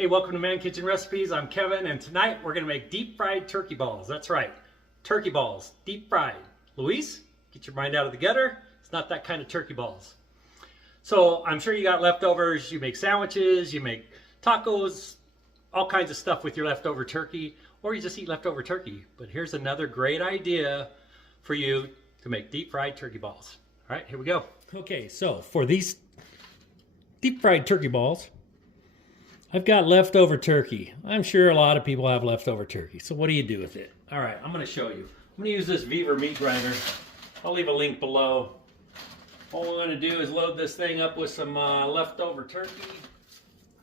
Hey, welcome to Man Kitchen Recipes. I'm Kevin, and tonight we're going to make deep fried turkey balls. That's right, turkey balls, deep fried. Luis, get your mind out of the gutter. It's not that kind of turkey balls. So I'm sure you got leftovers. You make sandwiches, you make tacos, all kinds of stuff with your leftover turkey, or you just eat leftover turkey. But here's another great idea for you to make deep fried turkey balls. All right, here we go. Okay, so for these deep fried turkey balls, I've got leftover turkey. I'm sure a lot of people have leftover turkey. So what do you do with it? All right, I'm going to show you. I'm going to use this Beaver meat grinder. I'll leave a link below. All we're going to do is load this thing up with some leftover turkey.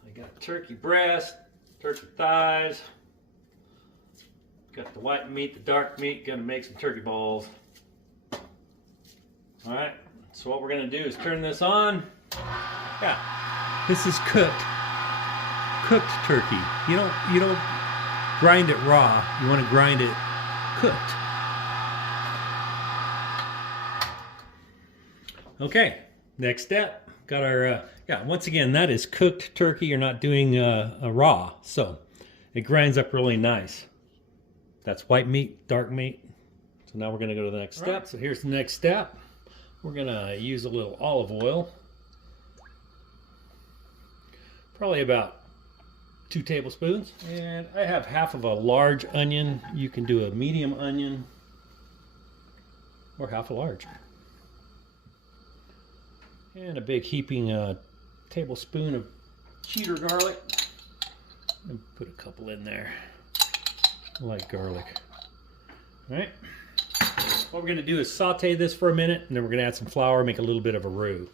I got turkey breast, turkey thighs. Got the white meat, the dark meat. Going to make some turkey balls. All right, so what we're going to do is turn this on. Yeah, this is cooked turkey. You don't grind it raw. You want to grind it cooked. Okay, next step. Got our once again, that is cooked turkey. You're not doing a raw, so it grinds up really nice. That's white meat, dark meat. So now we're going to go to the next step. Right. So here's the next step. We're going to use a little olive oil. Probably about 2 tablespoons, and I have half of a large onion. You can do a medium onion or half a large, and a big heaping tablespoon of cheddar garlic, and put a couple in there. I like garlic. All right, what we're going to do is saute this for a minute, and then we're going to add some flour, make a little bit of a roux.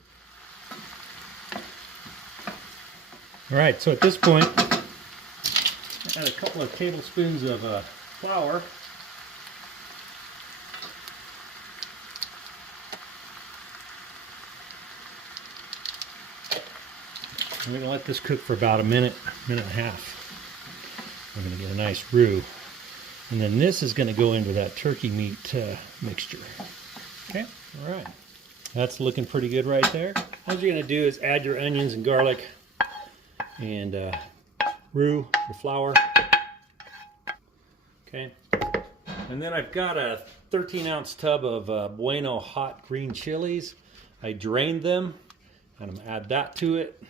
All right, so at this point, add a couple of tablespoons of flour. We're going to let this cook for about a minute, minute and a half. We're going to get a nice roux. And then this is going to go into that turkey meat mixture. Okay, all right. That's looking pretty good right there. All you're going to do is add your onions and garlic and roux, your flour. Okay, and then I've got a 13-ounce tub of Bueno hot green chilies. I drained them, and I'm gonna add that to it.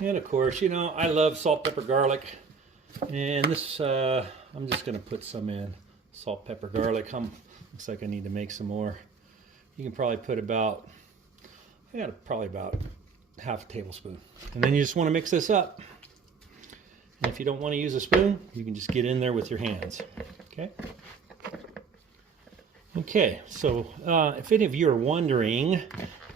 And of course, you know, I love salt, pepper, garlic. And this, I'm just gonna put some in. Salt, pepper, garlic. Looks like I need to make some more. You can probably put about, probably about half a tablespoon. And then you just want to mix this up. And if you don't want to use a spoon, you can just get in there with your hands. Okay. Okay, so if any of you are wondering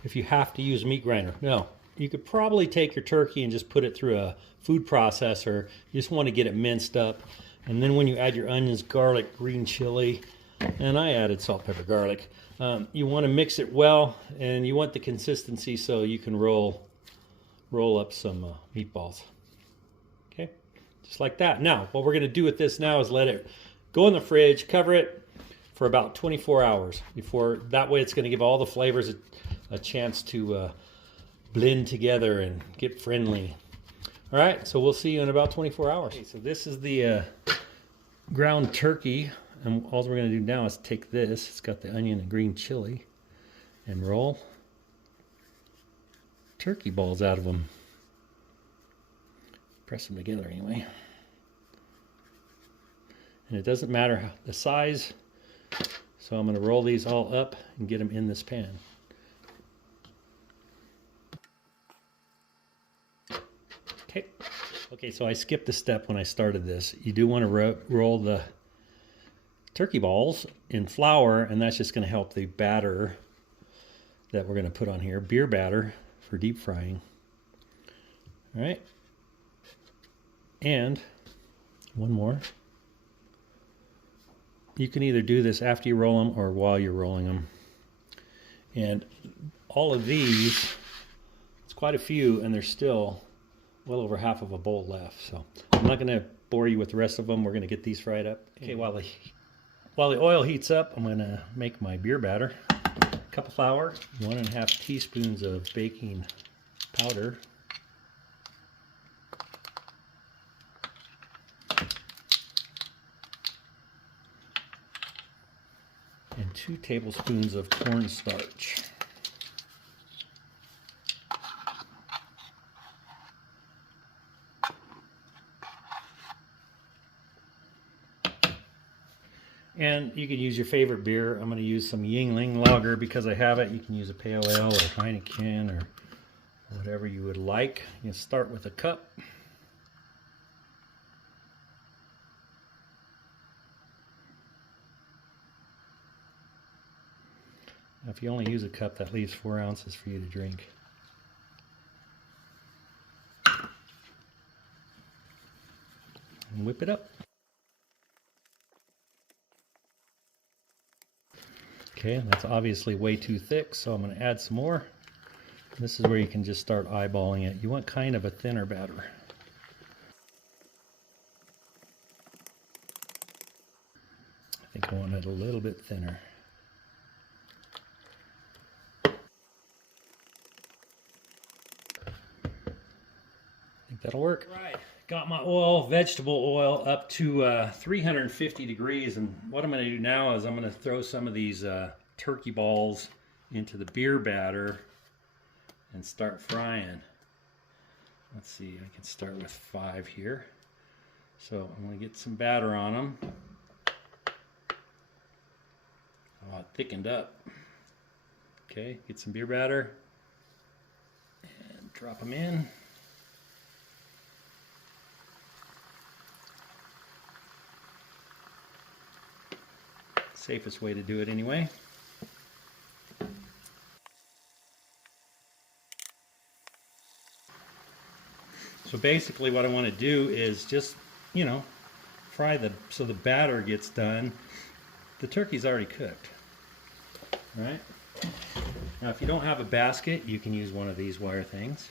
if you have to use a meat grinder, no. You could probably take your turkey and just put it through a food processor. You just want to get it minced up. And then when you add your onions, garlic, green chili, and I added salt, pepper, garlic, you want to mix it well, and you want the consistency so you can roll up some meatballs. Okay, just like that. Now, what we're going to do with this now is let it go in the fridge, cover it for about 24 hours before. That way it's going to give all the flavors a chance to blend together and get friendly. All right, so we'll see you in about 24 hours. Okay, so this is the ground turkey, and all we're going to do now is take this. It's got the onion and green chili, and roll turkey balls out of them. Press them together anyway. And it doesn't matter the size, so I'm going to roll these all up and get them in this pan. Okay, so I skipped a step when I started this. You do want to roll the turkey balls in flour, and that's just going to help the batter that we're going to put on here, beer batter for deep frying. All right. And one more. You can either do this after you roll them or while you're rolling them. And all of these, it's quite a few, and there's still well over half of a bowl left. So I'm not going to bore you with the rest of them. We're going to get these fried up. Okay, while the oil heats up, I'm going to make my beer batter. A cup of flour, 1.5 teaspoons of baking powder, 2 tablespoons of cornstarch. And you can use your favorite beer. I'm going to use some Yingling Lager because I have it. You can use a Pale Ale or Heineken or whatever you would like. You can start with a cup. Now, if you only use a cup, that leaves 4 ounces for you to drink. And whip it up. Okay, that's obviously way too thick, so I'm going to add some more. This is where you can just start eyeballing it. You want kind of a thinner batter. I think I want it a little bit thinner. I think that'll work. Right, got my oil, vegetable oil, up to 350 degrees, and what I'm going to do now is I'm going to throw some of these turkey balls into the beer batter and start frying. Let's see, I can start with 5 here. So I'm going to get some batter on them. Oh, it thickened up. Okay, get some beer batter and drop them in. Safest way to do it anyway. So basically what I want to do is just, you know, fry so the batter gets done. The turkey's already cooked, right? Now if you don't have a basket, you can use one of these wire things.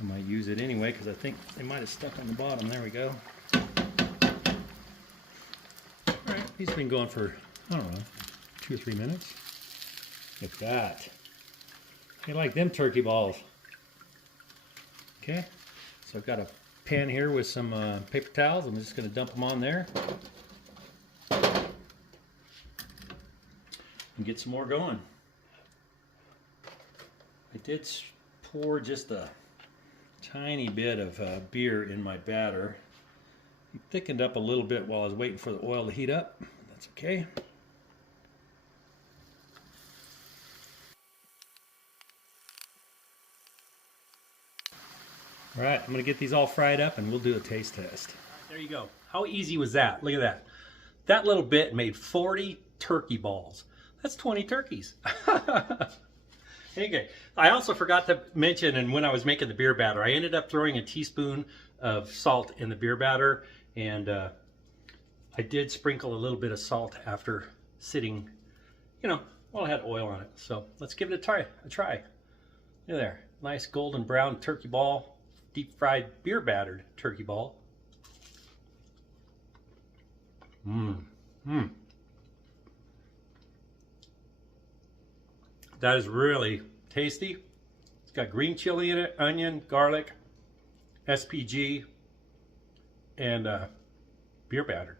I might use it anyway because I think they might have stuck on the bottom. There we go. Alright, these have been going for, I don't know, 2 or 3 minutes. Look at that. I like them turkey balls. Okay, so I've got a pan here with some paper towels. I'm just going to dump them on there. And get some more going. I did pour just a tiny bit of beer in my batter. It thickened up a little bit while I was waiting for the oil to heat up. That's okay. All right, I'm going to get these all fried up and we'll do a taste test. There you go. How easy was that? Look at that. That little bit made 40 turkey balls. That's 20 turkeys. Okay, I also forgot to mention, and when I was making the beer batter, I ended up throwing a teaspoon of salt in the beer batter, and I did sprinkle a little bit of salt after sitting, you know, while I had oil on it. So let's give it a try. Look there, nice golden brown turkey ball, deep fried beer battered turkey ball. That is really tasty. It's got green chili in it, onion, garlic, SPG, and beer battered.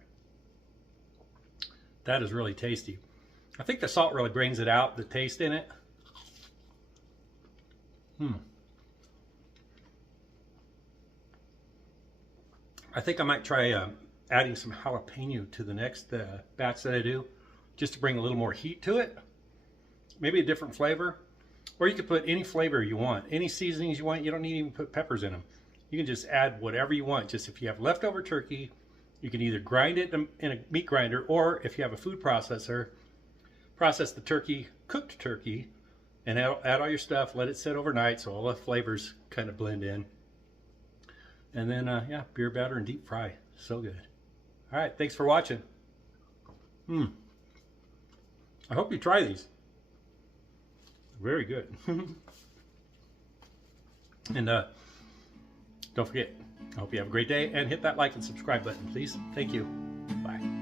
That is really tasty. I think the salt really brings it out, the taste in it. I think I might try adding some jalapeno to the next batch that I do, just to bring a little more heat to it. Maybe a different flavor, or you could put any flavor you want, any seasonings you want. You don't need to even put peppers in them. You can just add whatever you want. Just if you have leftover turkey, you can either grind it in a meat grinder, or if you have a food processor, process the turkey, cooked turkey, and add all your stuff, let it sit overnight so all the flavors kind of blend in. And then, yeah, beer batter and deep fry. So good. All right, thanks for watching. I hope you try these. Very good. And don't forget, I hope you have a great day, and hit that like and subscribe button, please. Thank you. Bye.